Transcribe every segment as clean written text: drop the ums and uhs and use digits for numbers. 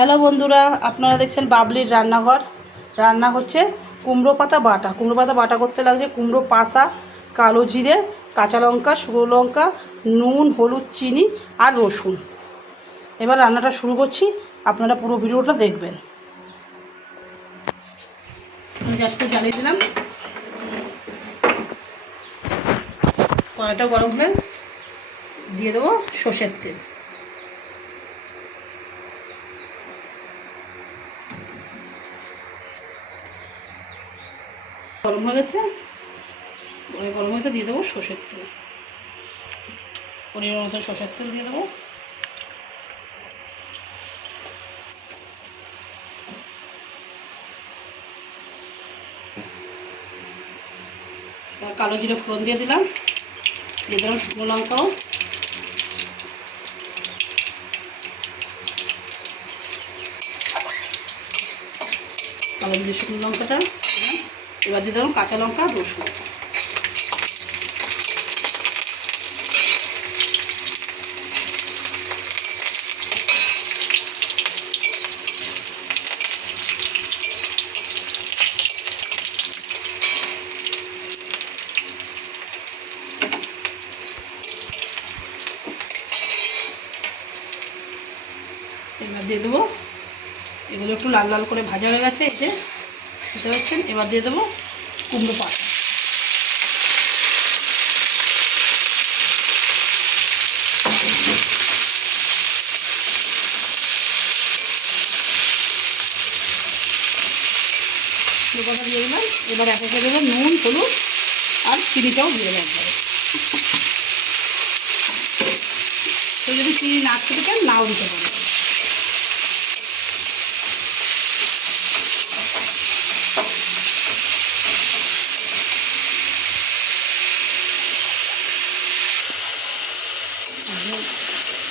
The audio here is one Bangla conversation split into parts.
হ্যালো বন্ধুরা, আপনারা দেখছেন বাবলির রান্নাঘর। রান্না হচ্ছে কুমড়ো পাতা বাটা। কুমড়ো পাতা বাটা করতে লাগছে কুমড়ো পাতা, কালো জিরে, কাঁচা লঙ্কা, শুকনো লঙ্কা, নুন, হলুদ, চিনি আর রসুন। এবার রান্নাটা শুরু করছি, আপনারা পুরো ভিডিওটা দেখবেন। গ্যাসটা জ্বালিয়ে দিলাম, কড়াইটা গরম হলে দিয়ে দেবো সর্ষের তেল। গরম হয়ে গেছে, গরম হয়েছে দিয়ে দেবো সর্ষের তেল। পরিমাণ মতো সর্ষের তেল দিয়ে দেবো। কালো জিরে ফোড়ন দিয়ে দিলাম, দিয়ে দিলাম শুকনো লঙ্কাও, কালো জিরে শুকনো লঙ্কাটা। এবার দিয়ে দিলাম কাঁচা লঙ্কা, রসুন। এবার দিয়ে দেবো, এগুলো একটু লাল লাল করে ভাজা হয়ে গেছে, এই যে বুঝতে পারছেন। এবার দিয়ে দেবো কুমড়ো পাতা। কুমড়ো পাতা দিয়ে দিলাম। এবার এক একে দেবো নুন, হলুদ আর চিনিটাও দিয়ে দেবো একবারে। তো যদি চিনি না খেতে চান নাও দিতে পারেন।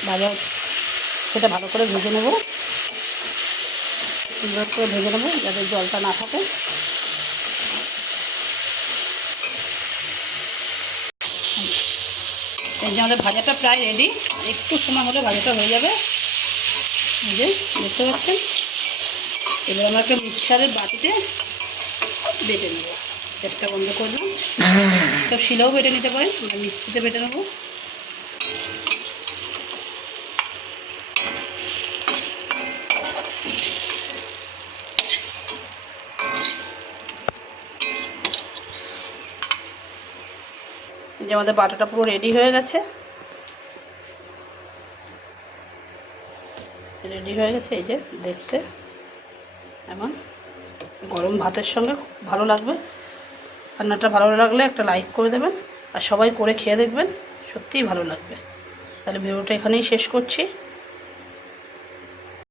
ভাজা সেটা ভালো করে ভেজে নেব, সুন্দর করে ভেজে নেবো যাতে জলটা না থাকে। এই যে আমাদের ভাজাটা প্রায় রেডি, একটু সময় হলে ভাজাটা হয়ে যাবে। এই যে দেখতে পাচ্ছেন। এবার আমরা একটা মিক্সারের বাটিতে বেটে নেব। গ্যাসটা বন্ধ করলাম, তো শিলেও বেটে নিতে পারেন, আমরা মিক্সিতে বেটে নেবো। যে আমাদের বাটাটা পুরো রেডি হয়ে গেছে, এই যে দেখতে এমন গরম ভাতের সঙ্গে খুব ভালো লাগবে। রান্নাটা ভালো লাগলে একটা লাইক করে দেবেন, আর সবাই করে খেয়ে দেখবেন, সত্যিই ভালো লাগবে। তাহলে ভিডিওটা এখানেই শেষ করছি।